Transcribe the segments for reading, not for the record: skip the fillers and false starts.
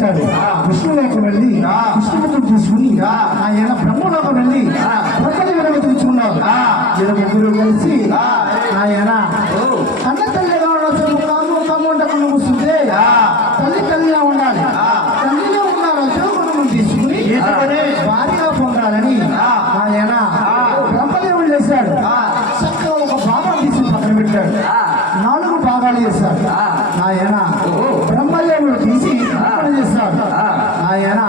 చేశాడు. విష్ణులోకం వెళ్ళి విష్ణుమూర్తిని తీసుకుని ఆయన బ్రహ్మలోకం వెళ్ళి బ్రహ్మదేవుని తీసుకున్నారు. ముగ్గురు కలిసి ఆయన కన్న తల్లిగా ఉండకుండా కూర్చుంటే తల్లి తల్లిగా ఉండాలి, తల్లిగా ఉండాలి శివకుటుంబం తీసుకుని భారీగా పొందాలని ఆయన బ్రహ్మదేవుడు చేశాడు. చక్కగా ఒక భాగం తీసి పక్కన పెట్టాడు, 4 భాగాలు చేశాడు. ఆయన బ్రహ్మదేవుడు తీసి పక్కన చేశాడు. ఆయన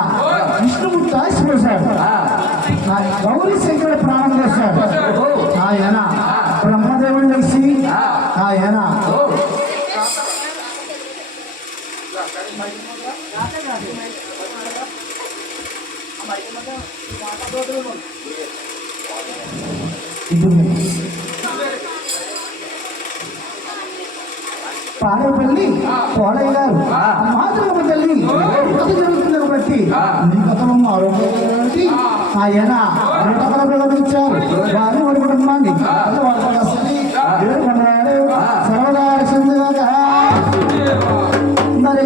విష్ణుమూర్తి ఆశిపోశాడు. గౌరీ శంకరుడు ప్రాణం చేశాడు. ఆయన బ్రహ్మదేవుడు కలిసి ఆయన పాడేపల్లి కోడయ్య గారు మాతృమ తల్లి కథ జరుగుతున్న బట్టి నీ కథను ఆరోగ్యానికి ఆయన ప్రకటించారు. వారిని వారి కుటుంబాన్ని సర్వదా చంద్రగా మరి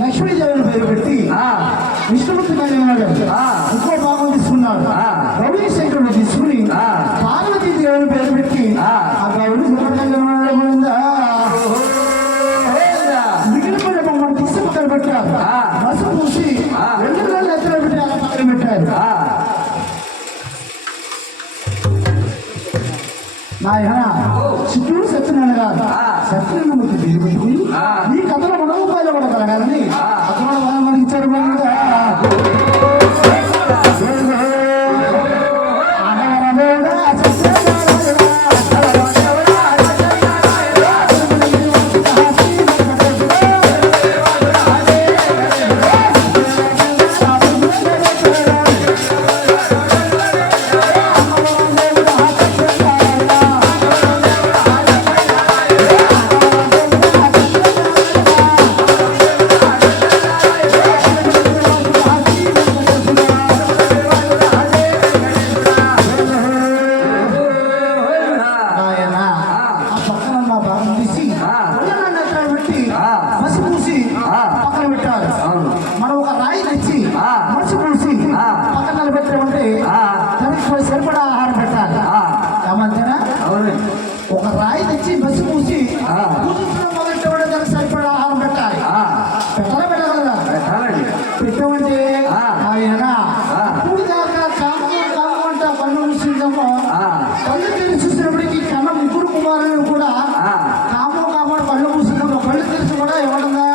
లక్ష్మీదేవిని పేరు పెట్టి విష్ణుమూర్తి ఇంకో భాగం తీసుకున్నాడు. గౌరీ శంకరుడు తీసుకుని పార్వతీదేవిని పేరు పెట్టి ఆ గౌరీ మిగిలిపోయిన బొమ్మను తీసి పక్కన పెట్టారు. బస్సు పూసి 2 నెలలు ఎత్తున పెట్టి అలా పక్కన పెట్టారు. నాయన చిత్తూరు సత్యనారాయణ గారు సత్యనారాయణమూర్తి పేరు పెట్టుకుని ఈ కథలో మనోపాయాలు కూడా కలగాలని అక్కడ మనకి ఇచ్చాడు. ఒక రాయి తెచ్చి బస్సు మూసి మొదటి దానికి సరిపడా ఆహారం పెట్టాలి. పెట్టగలరా? పెట్టమంటే ఆయన ఇప్పుడు దాకా కామంట కన్ను మూసిందేమో కళ్ళు తెలిసి చూసినప్పటికీ కన్న 3 కుమారులు కూడా కామని కళ్ళు మూసిందేమో కళ్ళు తెలిసి కూడా ఎవరన్నా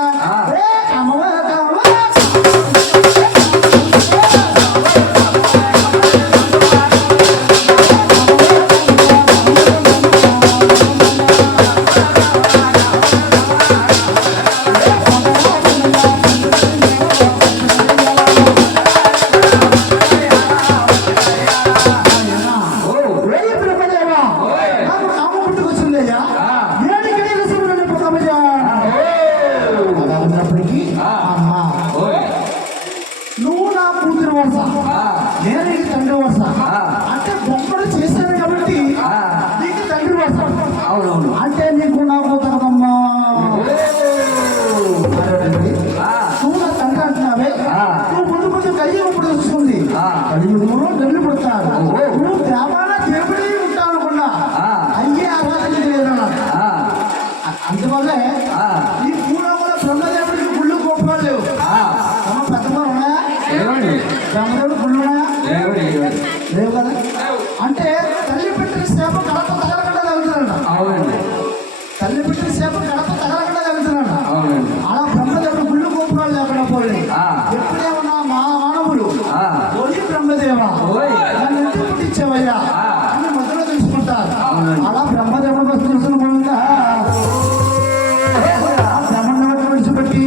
నువ్వు నా కూతురు వరుస, నేను నీకు తండ్రి వరుస. అంటే బొమ్మలు చేశాను కాబట్టి నీకు తండ్రి వరుస. అంటే నీకు నాకు తగదమ్మా. నువ్వు నా తండ్రి అంటున్నావే, నువ్వు ముందు కొంచెం కలియుగం ఇప్పుడు వస్తుంది. కలియుగంలో నెల్లు పుడతారు. నువ్వు దేవాలయ దేవుడి ఉంటావు అనుకున్నా అయ్యే ఆరాధన లేదన్నా. అందువల్లే ఈ పూర్వంలో బ్రహ్మదేవుడికి లేవు కదా. అంటే తల్లి పెట్టిన సేపు గడప తగలకుండా తగ్గుతున్నాడు. అవునండి. తల్లి పెట్టిన సేపు గడప తగలకుండా తగ్గుతున్నాడు. అవునండి. అలా బ్రహ్మదేవుడు గుళ్ళు గోపురాలు లేకుండా పోయి ఎప్పుడేమన్నా మా మానవుడు ఓయి బ్రహ్మదేవా నన్ను ఎందుకు పుట్టించావయ్యా అని మధ్యలో తెలుసుకుంటారు. అలా బ్రహ్మదేవుడు బస్సు తెలుసుకుని పోయిందా బ్రహ్మదేవుడు విడిచిపెట్టి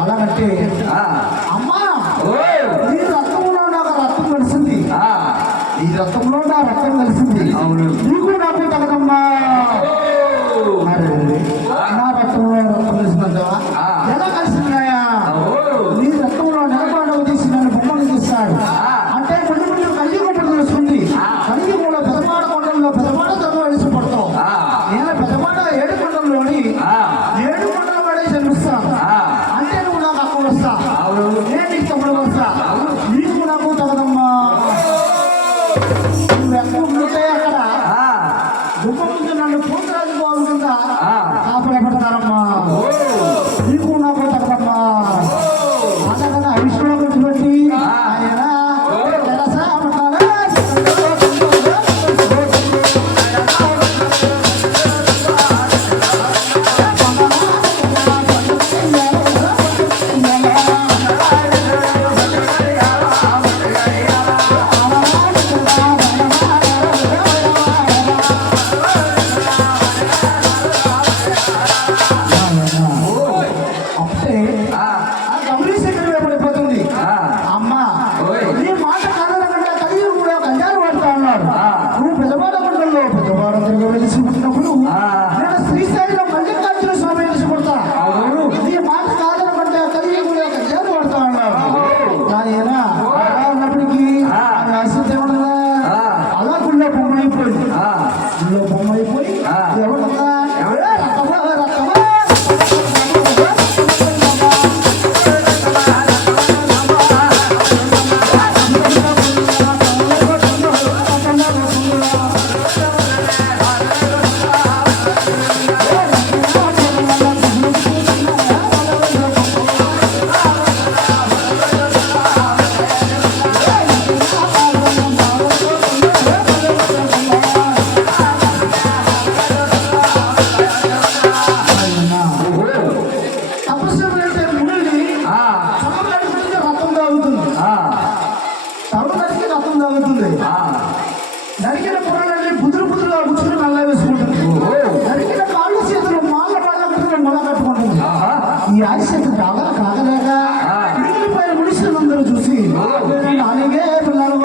అలాగంటే అమ్మా నీ రక్తంలో నాకు రక్తం కలిసింది, ఈ రక్తంలో నా రక్తం కలిసింది, నీకు నాకు తగదమ్మా. నా రక్తంలో రక్తం కలిసిందంటావా? ఎలా కలిసిందాయా? నీ రక్తంలో నిలబడవు తీసి నన్ను బొమ్మలు తీస్తాడు. అంటే ముందు ముందు కలియుగం తెలుస్తుంది. కలియుగంలో పెదమాడ కొండల్లో పెదమాడ తను అడిసి పడతావు. నేను పెదమాడ ఏడు కొండల్లోని ఏడు కొండల వాడే జన్మిస్తాను. అంటే నువ్వు నాకు అక్క వస్తా, నేను నీకు తమ్ముడు వస్తా, నీకు నాకు తగదమ్మా. నువ్వు ఎక్కడ ఉంటే అక్కడ గుమ్మ ముందు నన్ను పూతరాజు బాగుంటుందా కాపాడబడతారమ్మా. నీకు నాకు తగదమ్మా. అలాగదా విష్ణువు గురించి బట్టి ఆయన శ్రీశైలం మల్లికార్జున స్వామి తీసుకుంటా. నీ మాట కాదనమంటే కలియుగంలో కళ్యాణం పడతా ఉన్నారు. ఆయన అలా ఉన్నప్పటికీ ఆసక్తి ఏమన్నా అలా గుళ్ళో బొమ్మ అయిపోయింది. గుళ్ళో బొమ్మ అయిపోయి ఎవరన్నా రకమా రకమా నరికిన పొరలన్నీ బుదురు బుదురుగా కూర్చుని నల్ల వేసుకుంటుంది. నరికిన కాళ్ళు చేతులు మాళ్ళ పళ్ళ మొల కట్టుకుంటుంది. ఈ ఆశకు కాగలేక పైన ముడిసినందరూ చూసి నాలుగే పిల్లలు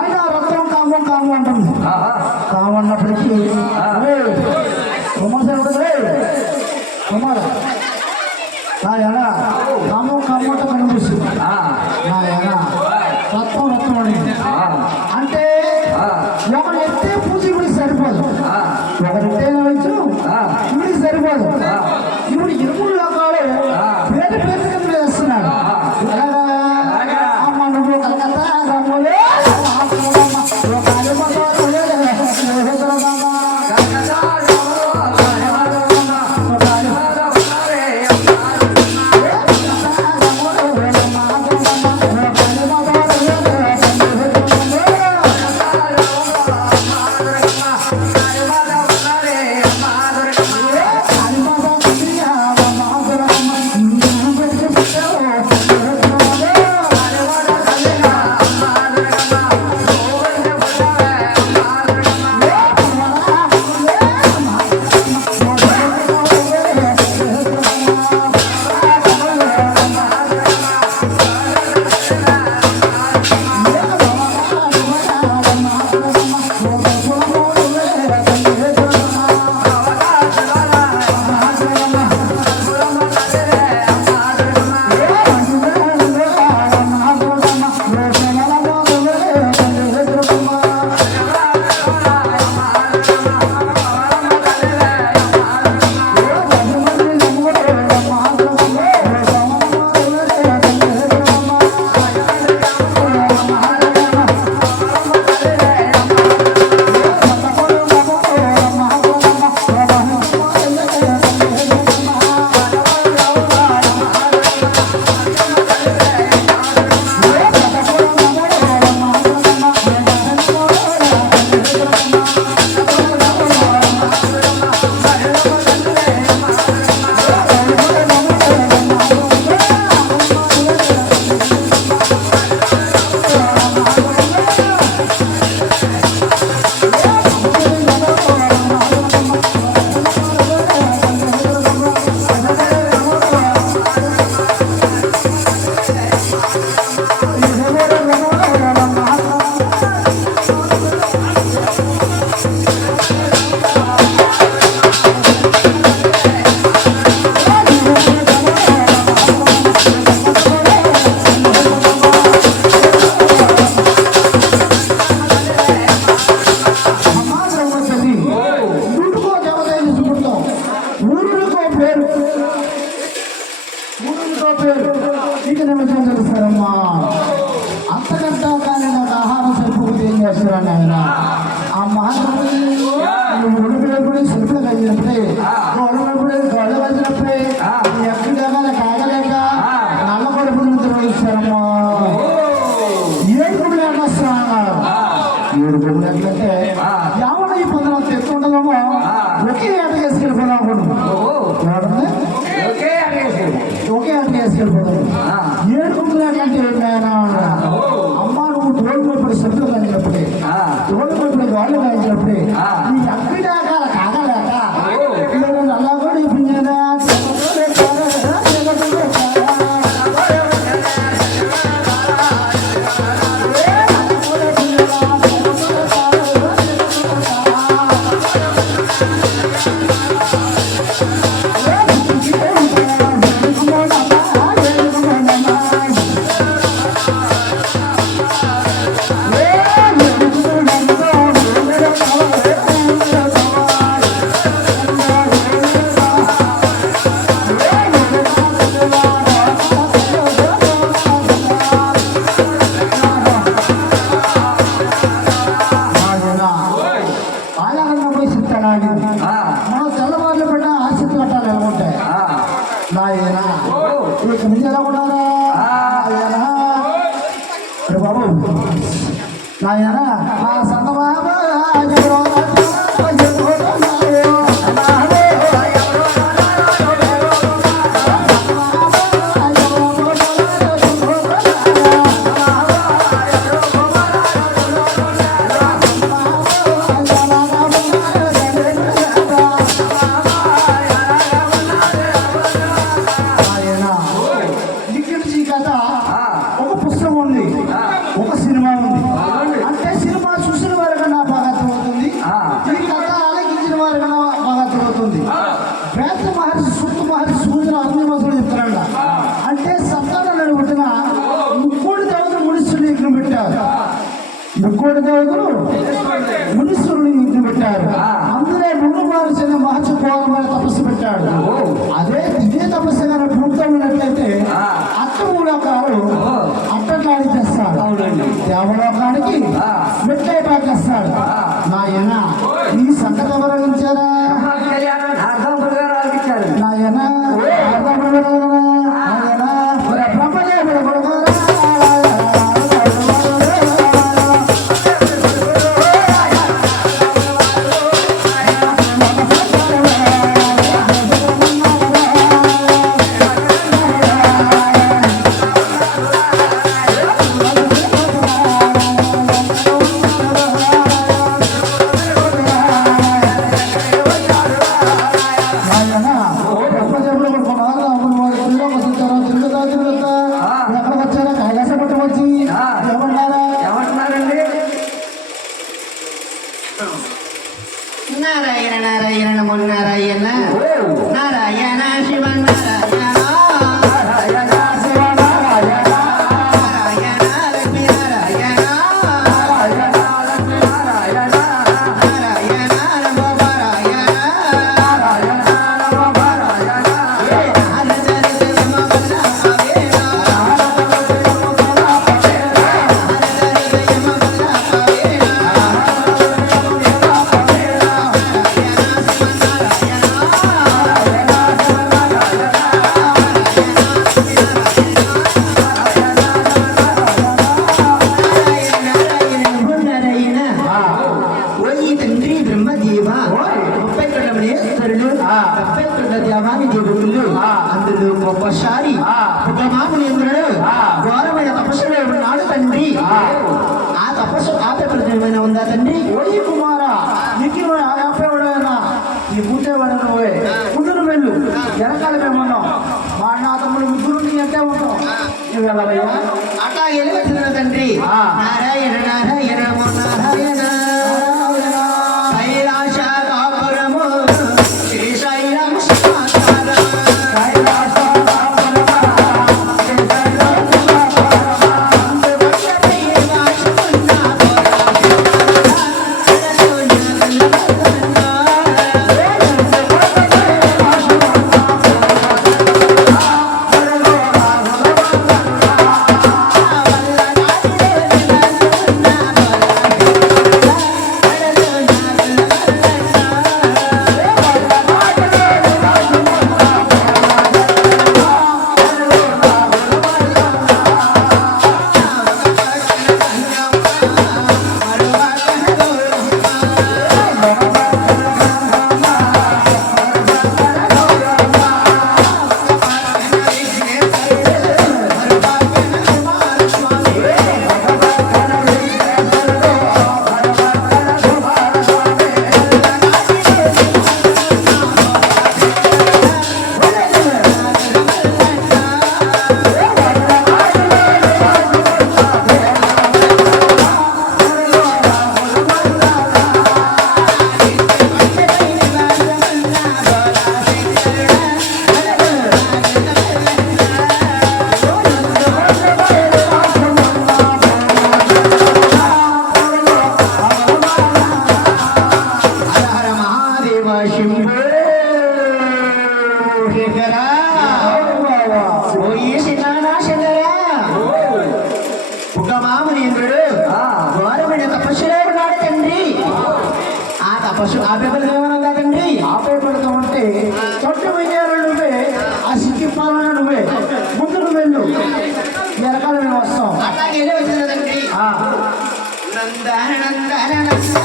ఆయన రక్తం కాము కాము అంటుంది. కామన్నప్పటికీ ఆయన కాము కామంట కనిపిస్తుంది. ఆయన రక్తం రక్తం అడిగింది. అంటే ఒకరు ఎత్తే పూజ ఇప్పుడు సరిపోదు, ఒకరిట్టే వచ్చు ఇప్పుడు సరిపోదు. ఇప్పుడు ఇరుముడు లోకాలు పేరు పేరు కింద వేస్తున్నారు. అమ్మ నువ్వు కలకత్తా రమ్ములే చూశారమ్మా. 7 గుళ్ళు ఎట్లా వస్తున్నారు? 7 గుళ్ళు ఎట్లంటే ఎవరు ఈ పొందడం తెచ్చు ఉండదేమో ఒకే ఆట వేసుకెళ్ళిపోదాం అనుకుంటున్నాం. ఒకే ఆట వేసుకెళ్ళిపోదాం. 7 గుళ్ళు ఎట్లంటే అమ్మ నువ్వు తోడు కొట్టుడు సభ్యులు కలిగినప్పుడే తోడు కొట్టుడు వాళ్ళు కలిగినప్పుడే నీ అక్కడి దాకా కాగలేక అలా కూడా ఇప్పుడు మనం తెల్లవారులు పడిన ఆశిత్తు కట్టాలి ఎలా ఉంటాయి నాయనా ఇక మీరు ఎలా ఉన్నారా బాబు నాయనా నా సంత బాబా ఒక సినిమా ఉంది. అంటే సినిమా చూసిన వారికన్నా బాగా అర్థమవుతుంది, ఈ కథ ఆలకించిన వారికన్నా బాగా అర్థమవుతుంది. వేద మహర్షి సూత మహర్షి సూచన అగ్నిమసుడు చెప్తారంట. అంటే సంతానాన్ని పుట్టిన ముక్కోటి దేవతలు మునీశ్వరుని యజ్ఞం పెట్టారు. ముక్కోటి దేవతలు మునీశ్వరుని యజ్ఞం పెట్టారు. అందులో ముందు మహర్షి మహర్షి కోరమైన తపస్సు పెట్టాడు. ఇదే తపస్సు కానీ పూర్తయినట్లయితే అట్టమూలకాలు అట్టట్లాడి చేస్తాడు, దేవలోకానికి మెట్లై పాకేస్తాడు. నాయన ఈ సంగతి ఎవరించారా? నాయన బ్రహ్మదేవుడు నారాయణ నారాయణ నమో నారాయణ నారాయణ శివ నారాయణ అందులో గొప్పసారి ఉపమాములేంద్రుడు ఘోరమైన తపస్సులో ఉన్నాడు తండ్రి. ఆ తపస్సు ఆపేమైనా ఉందా తండ్రి? ఓయి కుమారా, నీకు ఆపేవాడైనా నీ పుట్టేవాడు నువ్వే. ముందుకు వెళ్ళు, వెనకాల మేమున్నాం. మా అన్న తమ్ముడు ముగ్గురు నీ అంటే ఉంటాం. నువ్వు వెళ్ళవయ్యా. అట్లా ఎలుగుతున్న తండ్రి. నారాయణ నారాయణ నమో నారాయణ కైలాస కాపురము శ్రీశైలం పశు ఆపేపల్లి ఏమైనా కాదండి ఆపే పెడతా ఉంటే చొట్టు వెయ్యారు నువ్వే, ఆ సిక్కి పాలన నువ్వే, ముందు నువ్వు వెళ్ళు, ఎరకాల మేము వస్తాం. అట్లాగే వచ్చిందండి ఆ, నందన నందన నందన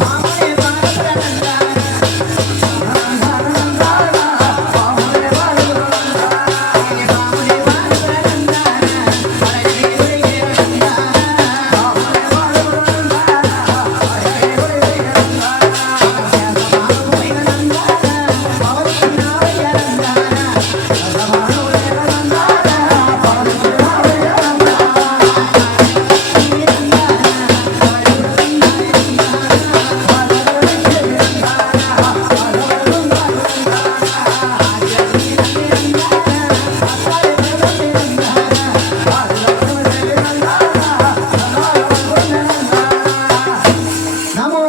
మామూలే బాలపుర నందన మామూలే బాలపుర నందన పడగలే ఒరిగే నమో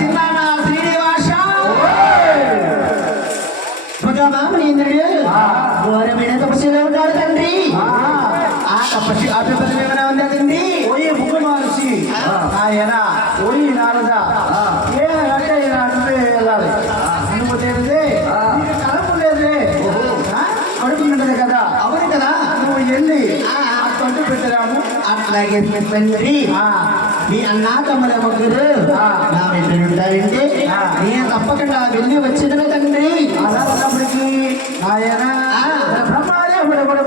సింహాన శ్రీనివాస భగవామేంద్రుడు ఘోరమైన తపస్సులో ఉన్నాడు తండ్రి ఆ తపస్సు ఆపేపల్లి ఏమైనా ఉందా తండ్రి పోయి ముగ్గు మార్చి ఆయన పోయి నారదా ఏ అంటే నువ్వే వెళ్ళాలి, నువ్వు తెలియదే నీకు కడుపు లేదే, కడుపు ఉండదు కదా, అవును కదా నువ్వు వెళ్ళి ఆ తొట్టు పెట్టరాము. అట్లాగే తండ్రి మీ అన్నా తమ్ముల ముగ్గురు నా వెంట ఉంటారండి నేను తప్పకుండా వెళ్ళి వచ్చిన తండ్రి అలా ఉన్నప్పటికీ ఆయన బ్రహ్మదేవుడు కూడా